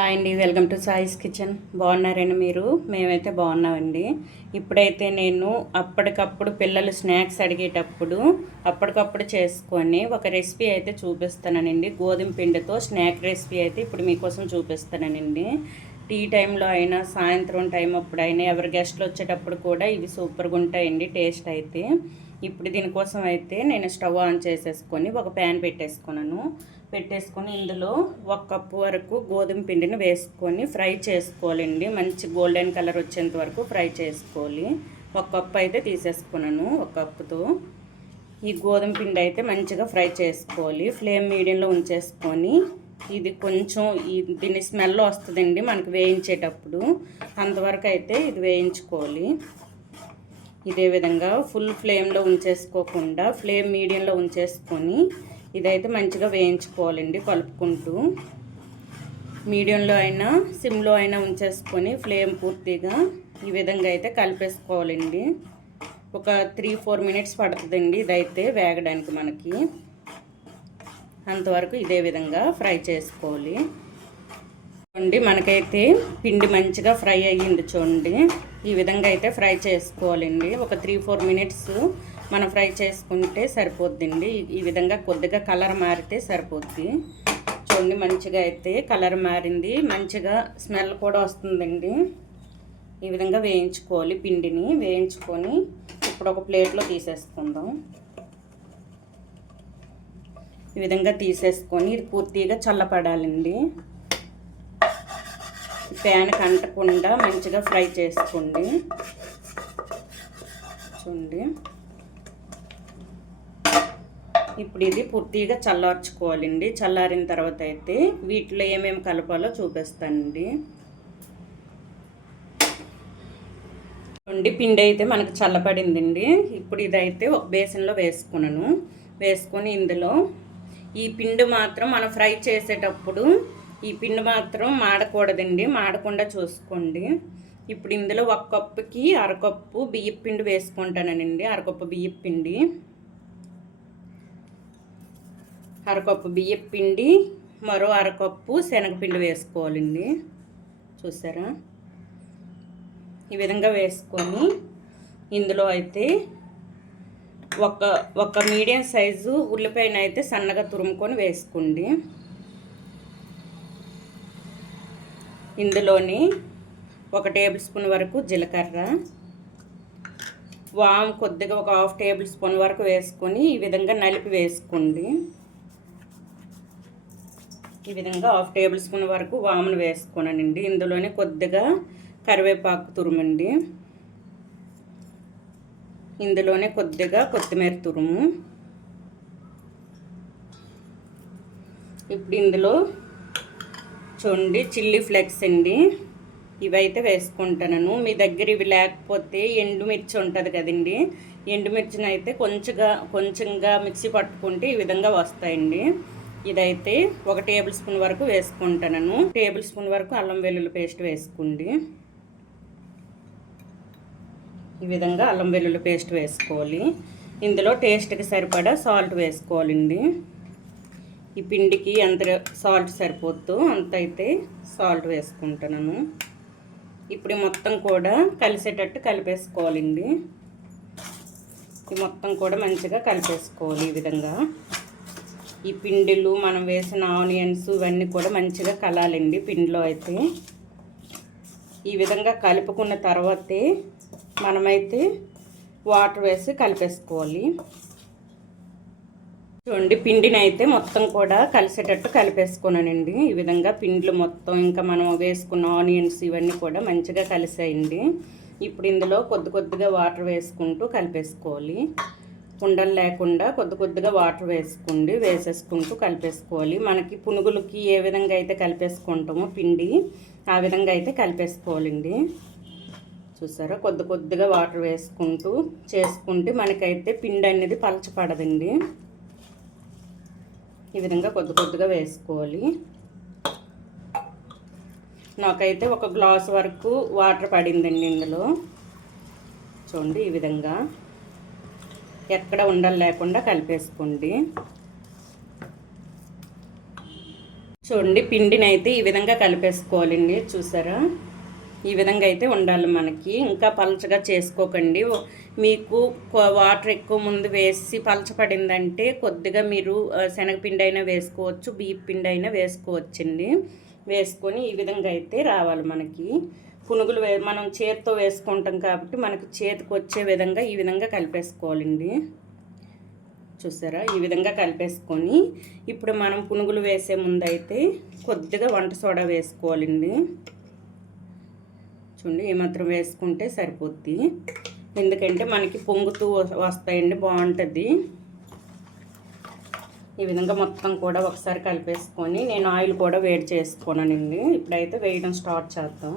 Hi అండి, welcome to సాయిస్ kitchen. బాగున్నారండి మీరు? మేమైతే బాగున్నామండి. ఇప్పుడైతే నేను అప్పటికప్పుడు పిల్లలు స్నాక్స్ అడిగేటప్పుడు అప్పటికప్పుడు చేసుకొని ఒక రెసిపీ అయితే చూపిస్తానండి. గోధుమ పిండితో స్నాక్ రెసిపీ అయితే ఇప్పుడు మీకోసం చూపిస్తానండి. టీ టైంలో అయినా సాయంత్రం టైం అప్పుడైనా ఎవరి గెస్ట్లు వచ్చేటప్పుడు కూడా ఇవి సూపర్గా ఉంటాయండి టేస్ట్ అయితే. ఇప్పుడు దీనికోసం అయితే నేను స్టవ్ ఆన్ చేసేసుకొని ఒక ప్యాన్ పెట్టేసుకొని ఇందులో 1 కప్పు వరకు గోధుమ పిండిని వేసుకొని ఫ్రై చేసుకోవాలండి. మంచి గోల్డెన్ కలర్ వచ్చేంత వరకు ఫ్రై చేసుకోవాలి. 1 కప్పు అయితే తీసేసుకున్నాను. 1 కప్పుతో ఈ గోధుమ పిండి అయితే మంచిగా ఫ్రై చేసుకోవాలి. ఫ్లేమ్ మీడియంలో ఉంచేసుకొని ఇది కొంచెం దీని స్మెల్ వస్తుందండి మనకు వేయించేటప్పుడు. అంతవరకు అయితే ఇది వేయించుకోవాలి. ఇదే విధంగా ఫుల్ ఫ్లేమ్లో ఉంచేసుకోకుండా ఫ్లేమ్ మీడియంలో ఉంచేసుకొని ఇదైతే మంచిగా వేయించుకోవాలండి. కలుపుకుంటూ మీడియంలో అయినా సిమ్లో అయినా ఉంచేసుకొని ఫ్లేమ్ పూర్తిగా ఈ విధంగా అయితే కలిపేసుకోవాలండి. ఒక 3-4 మినిట్స్ పడుతుందండి ఇదైతే వేగడానికి మనకి. అంతవరకు ఇదే విధంగా ఫ్రై చేసుకోవాలి. చూడండి, మనకైతే పిండి మంచిగా ఫ్రై అయ్యింది. చూడండి, ఈ విధంగా అయితే ఫ్రై చేసుకోవాలండి. ఒక 3-4 మినిట్స్ మనం ఫ్రై చేసుకుంటే సరిపోద్దండి. ఈ విధంగా కొద్దిగా కలర్ మారితే సరిపోద్ది. చూడండి, మంచిగా అయితే కలర్ మారింది, మంచిగా స్మెల్ కూడా వస్తుందండి. ఈ విధంగా వేయించుకోవాలి. పిండిని వేయించుకొని ఇప్పుడు ఒక ప్లేట్లో తీసేసుకుందాం. ఈ విధంగా తీసేసుకొని ఇది పూర్తిగా చల్లపడాలండి. ప్యాన్ కంటకుండా మంచిగా ఫ్రై చేసుకోండి. చూడండి, ఇప్పుడు ఇది పూర్తిగా చల్లార్చుకోవాలండి. చల్లారిన తర్వాత అయితే వీటిలో ఏమేమి కలపాలో చూపిస్తానండి. చూడండి, పిండి అయితే మనకు చల్లపడిందండి. ఇప్పుడు ఇదైతే ఒక బేసిన్లో వేసుకొని ఇందులో ఈ పిండి మాత్రం మనం ఫ్రై చేసేటప్పుడు ఈ పిండి మాత్రం మాడకూడదండి, మాడకుండా చూసుకోండి. ఇప్పుడు ఇందులో 1 కప్పుకి 1/2 కప్పు బియ్యపు పిండి వేసుకుంటానండి. 1/2 కప్పు బియ్యపు పిండి, 1/2 కప్పు బియ్యపు పిండి, మరో 1/2 కప్పు శనగపిండి వేసుకోవాలండి. చూసారా, ఈ విధంగా వేసుకొని ఇందులో అయితే ఒక మీడియం సైజు ఉల్లిపాయను అయితే సన్నగా తురుముకొని వేసుకోండి. ఇందులోని 1 టేబుల్ స్పూన్ వరకు జీలకర్ర, వాము కొద్దిగా ఒక 1/2 టేబుల్ స్పూన్ వరకు వేసుకొని ఈ విధంగా నలిపి వేసుకోండి. ఈ విధంగా 1/2 టేబుల్ స్పూన్ వరకు వామును వేసుకున్నానండి. ఇందులోనే కొద్దిగా కరివేపాకు తురుమండి. ఇందులోనే కొద్దిగా కొత్తిమీర తురుము. ఇప్పుడు ఇందులో చూడండి చిల్లీ ఫ్లేక్స్ అండి, ఇవైతే వేసుకుంటాను. మీ దగ్గర ఇవి లేకపోతే ఎండుమిర్చి ఉంటుంది కదండి, ఎండుమిర్చిని అయితే కొంచెంగా మిక్సీ పట్టుకుంటే ఈ విధంగా వస్తాయండి. ఇదైతే 1 టేబుల్ స్పూన్ వరకు వేసుకుంటాను. టేబుల్ స్పూన్ వరకు అల్లం వెల్లుల్లి పేస్ట్ వేసుకోండి. ఈ విధంగా అల్లం వెల్లుల్లి పేస్ట్ వేసుకోవాలి. ఇందులో టేస్ట్కి సరిపడా సాల్ట్ వేసుకోవాలండి. ఈ పిండికి ఎంత సాల్ట్ సరిపోద్దో అంత అయితే సాల్ట్ వేసుకుంటున్నాను. ఇప్పుడు మొత్తం కూడా కలిసేటట్టు కలిపేసుకోవాలండి. ఈ మొత్తం కూడా మంచిగా కలిపేసుకోవాలి. ఈ విధంగా ఈ పిండిలు మనం వేసిన ఆనియన్స్ ఇవన్నీ కూడా మంచిగా కలాలండి పిండిలో అయితే. ఈ విధంగా కలుపుకున్న తర్వాతే మనమైతే వాటర్ వేసి కలిపేసుకోవాలి. చూడండి, పిండిని అయితే మొత్తం కూడా కలిసేటట్టు కలిపేసుకున్నానండి. ఈ విధంగా పిండిలు మొత్తం ఇంకా మనం వేసుకున్న ఆనియన్స్ ఇవన్నీ కూడా మంచిగా కలిసాయండి. ఇప్పుడు ఇందులో కొద్దిగా వాటర్ వేసుకుంటూ కలిపేసుకోవాలి. ఉండలు లేకుండా కొద్దిగా వాటర్ వేసేసుకుంటూ కలిపేసుకోవాలి. మనకి పునుగులకి ఏ విధంగా అయితే కలిపేసుకుంటామో పిండి ఆ విధంగా అయితే కలిపేసుకోవాలండి. చూసారా, కొద్దిగా వాటర్ వేసుకుంటూ చేసుకుంటే మనకైతే పిండి అనేది పలచపడదండి. ఈ విధంగా కొద్దిగా వేసుకోవాలి. నాకైతే 1 గ్లాస్ వరకు వాటర్ పడిందండి ఇందులో. చూడండి, ఈ విధంగా ఎక్కడ ఉండలు లేకుండా కలిపేసుకోండి. చూడండి, పిండిని అయితే ఈ విధంగా కలిపేసుకోవాలండి. చూసారా, ఈ విధంగా అయితే ఉండాలి మనకి. ఇంకా పలచగా చేసుకోకండి. మీకు వాటర్ ఎక్కువ ముందు వేసి పలచపడిందంటే కొద్దిగా మీరు శనగపిండి అయినా వేసుకోవచ్చు, బియ్యం పిండి అయినా వేసుకోవచ్చండి. వేసుకొని ఈ విధంగా అయితే రావాలి మనకి. పునుగులు మనం చేతితో వేసుకుంటాం కాబట్టి మనకి చేతికి వచ్చే విధంగా ఈ విధంగా కలిపేసుకోవాలండి. చూసారా, ఈ విధంగా కలిపేసుకొని ఇప్పుడు మనం పునుగులు వేసే ముందు అయితే కొద్దిగా వంట సోడా వేసుకోవాలండి. చూడండి, ఏమాత్రం వేసుకుంటే సరిపోద్ది. ఎందుకంటే మనకి పొంగుతూ వస్తాయండి, బాగుంటుంది. ఈ విధంగా మొత్తం కూడా ఒకసారి కలిపేసుకొని నేను ఆయిల్ కూడా వేడి చేసుకున్నానండి. ఇప్పుడైతే వేయడం స్టార్ట్ చేద్దాం.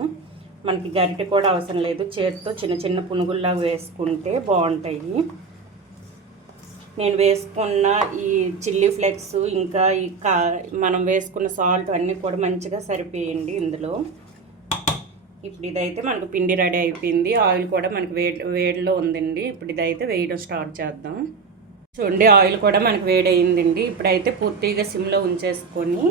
మనకి గరిటె కూడా అవసరం లేదు, చేతితో చిన్న చిన్న పునుగుల్లాగా వేసుకుంటే బాగుంటాయి. నేను వేసుకున్న ఈ చిల్లీ ఫ్లేక్స్ ఇంకా ఈ మనం వేసుకున్న సాల్ట్ అన్నీ కూడా మంచిగా సరిపోయండి ఇందులో. ఇప్పుడు ఇదైతే మనకు పిండి రెడీ అయిపోయింది. ఆయిల్ కూడా మనకి వేడిలో ఉందండి. ఇప్పుడు ఇదైతే వేయడం స్టార్ట్ చేద్దాం. చూడండి, ఆయిల్ కూడా మనకు వేడి అయిందండి. ఇప్పుడైతే పూర్తిగా సిమ్లో ఉంచేసుకొని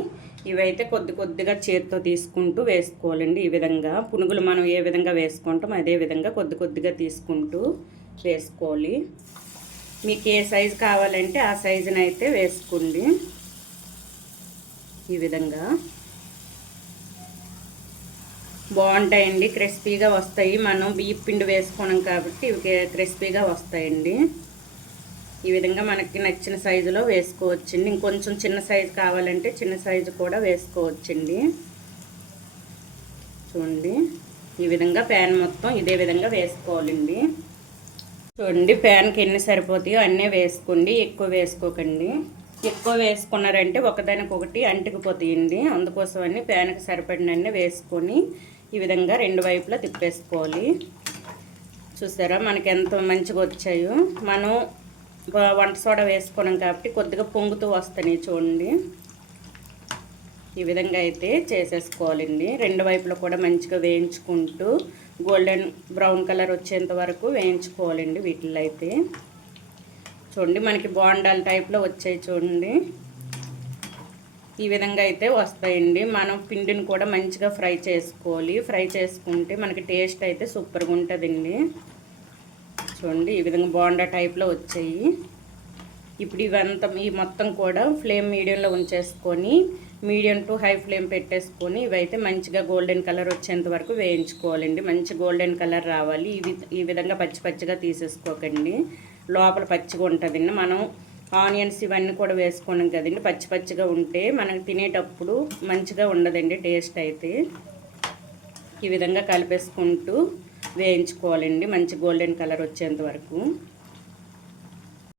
ఇవైతే కొద్దిగా చేతితో తీసుకుంటూ వేసుకోవాలండి. ఈ విధంగా పునుగులు మనం ఏ విధంగా వేసుకుంటాం అదే విధంగా కొద్దిగా తీసుకుంటూ వేసుకోవాలి. మీకు ఏ సైజు కావాలంటే ఆ సైజుని అయితే వేసుకోండి. ఈ విధంగా బాగుంటాయండి, క్రిస్పీగా వస్తాయి. మనం బియ్యం పిండి వేసుకున్నాం కాబట్టి ఇవి క్రిస్పీగా వస్తాయండి. ఈ విధంగా మనకి నచ్చిన సైజులో వేసుకోవచ్చండి. ఇంకొంచెం చిన్న సైజు కావాలంటే చిన్న సైజు కూడా వేసుకోవచ్చండి. చూడండి, ఈ విధంగా ప్యాన్ మొత్తం ఇదే విధంగా వేసుకోవాలండి. చూడండి, ప్యాన్కి ఎన్ని సరిపోతాయో అన్నీ వేసుకోండి, ఎక్కువ వేసుకోకండి. ఎక్కువ వేసుకున్నారంటే ఒకదానికొకటి అంటుకుపోతాయండి. అందుకోసమని ప్యాన్కి సరిపడినన్ని వేసుకొని ఈ విధంగా రెండు వైపులా తిప్పేసుకోవాలి. చూసారా, మనకి ఎంత మంచిగా వచ్చాయో. మనం వంట సోడా వేసుకున్నాం కాబట్టి కొద్దిగా పొంగుతూ వస్తాయి. చూడండి, ఈ విధంగా అయితే చేసేసుకోవాలండి. రెండు వైపులా కూడా మంచిగా వేయించుకుంటూ గోల్డెన్ బ్రౌన్ కలర్ వచ్చేంత వరకు వేయించుకోవాలండి. వీటిల్లో అయితే చూడండి, మనకి బోండాల టైప్లో వచ్చాయి. చూడండి, ఈ విధంగా అయితే వస్తాయండి. మనం పిండిని కూడా మంచిగా ఫ్రై చేసుకోవాలి. ఫ్రై చేసుకుంటే మనకి టేస్ట్ అయితే సూపర్గా ఉంటుందండి. చూడండి, ఈ విధంగా బోండా టైప్లో వచ్చాయి. ఇప్పుడు ఇవంతా ఈ మొత్తం కూడా ఫ్లేమ్ మీడియంలో ఉంచేసుకొని మీడియం టు హై ఫ్లేమ్ పెట్టేసుకొని ఇవైతే మంచిగా గోల్డెన్ కలర్ వచ్చేంత వరకు వేయించుకోవాలండి. మంచి గోల్డెన్ కలర్ రావాలి. ఈ విధంగా పచ్చిగా తీసేసుకోకండి, లోపల పచ్చిగా ఉంటుందండి. మనం ఆనియన్స్ ఇవన్నీ కూడా వేసుకున్నాం కదండి, పచ్చిగా ఉంటే మనకు తినేటప్పుడు మంచిగా ఉండదండి టేస్ట్ అయితే. ఈ విధంగా కలిపేసుకుంటూ వేయించుకోవాలండి మంచి గోల్డెన్ కలర్ వచ్చేంత వరకు.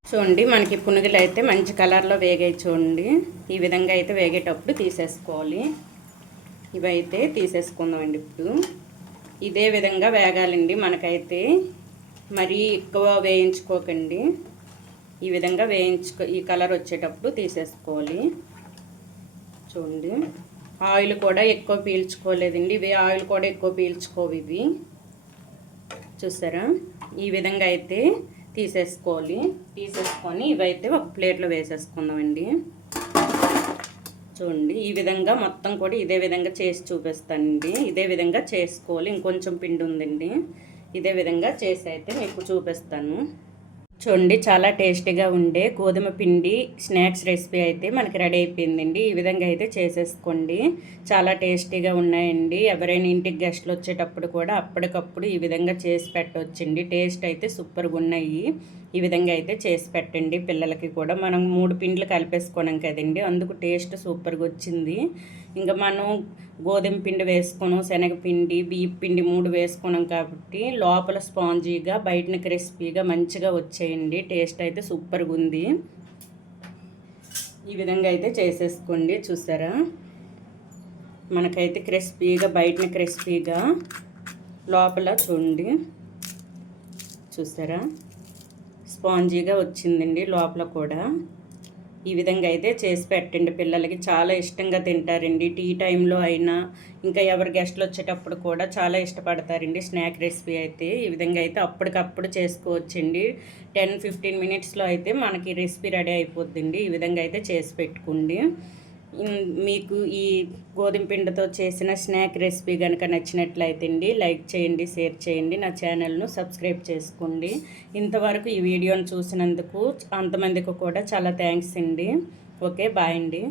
చూడండి, మనకి పునుగులు అయితే మంచి కలర్లో వేగాయి. చూడండి, ఈ విధంగా అయితే వేగేటప్పుడు తీసేసుకోవాలి. ఇవైతే తీసేసుకుందామండి. ఇప్పుడు ఇదే విధంగా వేగాలండి మనకైతే, మరీ ఎక్కువ వేయించుకోకండి. ఈ విధంగా ఈ కలర్ వచ్చేటప్పుడు తీసేసుకోవాలి. చూడండి, ఆయిల్ కూడా ఎక్కువ పీల్చుకోలేదండి. ఇవి ఆయిల్ కూడా ఎక్కువ పీల్చుకోవు ఇవి. చూసారా, ఈ విధంగా అయితే తీసేసుకొని ఇవైతే ఒక ప్లేట్లో వేసేసుకుందామండి. చూడండి, ఈ విధంగా మొత్తం కూడా ఇదే విధంగా చేసి చూపిస్తానండి. ఇదే విధంగా చేసుకోవాలి. ఇంకొంచెం పిండి ఉందండి, ఇదే విధంగా చేసి అయితే మీకు చూపిస్తాను. చూడండి, చాలా టేస్టీగా ఉండే గోధుమ పిండి స్నాక్స్ రెసిపీ అయితే మనకి రెడీ అయిపోయిందండి. ఈ విధంగా అయితే చేసేసుకోండి, చాలా టేస్టీగా ఉన్నాయండి. ఎవరైనా ఇంటికి గెస్ట్లు వచ్చేటప్పుడు కూడా అప్పటికప్పుడు ఈ విధంగా చేసి పెట్టవచ్చండి. టేస్ట్ అయితే సూపర్గా ఉన్నాయి. ఈ విధంగా అయితే చేసి పెట్టండి పిల్లలకి కూడా. మనం 3 పిండ్లు కలిపేసుకున్నాం కదండి, అందుకు టేస్ట్ సూపర్గా వచ్చింది. ఇంకా మనం గోధుమ పిండి వేసుకున్నాం, శనగపిండి, బియ్యం పిండి 3 వేసుకున్నాం కాబట్టి లోపల స్పాంజీగా బయటన క్రిస్పీగా మంచిగా వచ్చేయండి. టేస్ట్ అయితే సూపర్గా ఉంది. ఈ విధంగా అయితే చేసేసుకోండి. చూసారా, మనకైతే క్రిస్పీగా బయటన క్రిస్పీగా లోపల చూడండి. చూసారా, స్పాంజీగా వచ్చిందండి లోపల కూడా. ఈ విధంగా అయితే చేసి పెట్టండి పిల్లలకి, చాలా ఇష్టంగా తింటారండి. టీ టైంలో అయినా ఇంకా ఎవరు గెస్ట్లు వచ్చేటప్పుడు కూడా చాలా ఇష్టపడతారండి స్నాక్ రెసిపీ అయితే. ఈ విధంగా అయితే అప్పటికప్పుడు చేసుకోవచ్చండి. 10-15 మినిట్స్లో అయితే మనకి రెసిపీ రెడీ అయిపోద్దండి. ఈ విధంగా అయితే చేసి పెట్టుకోండి. మీకు ఈ గోధుమ పిండితో చేసిన స్నాక్ రెసిపీ కనుక నచ్చినట్లయితే అండి లైక్ చేయండి, షేర్ చేయండి, నా ఛానల్ను సబ్స్క్రైబ్ చేసుకోండి. ఇంతవరకు ఈ వీడియోని చూసినందుకు అంతమందికి కూడా చాలా థ్యాంక్స్ అండి. ఓకే, బాయ్ అండి.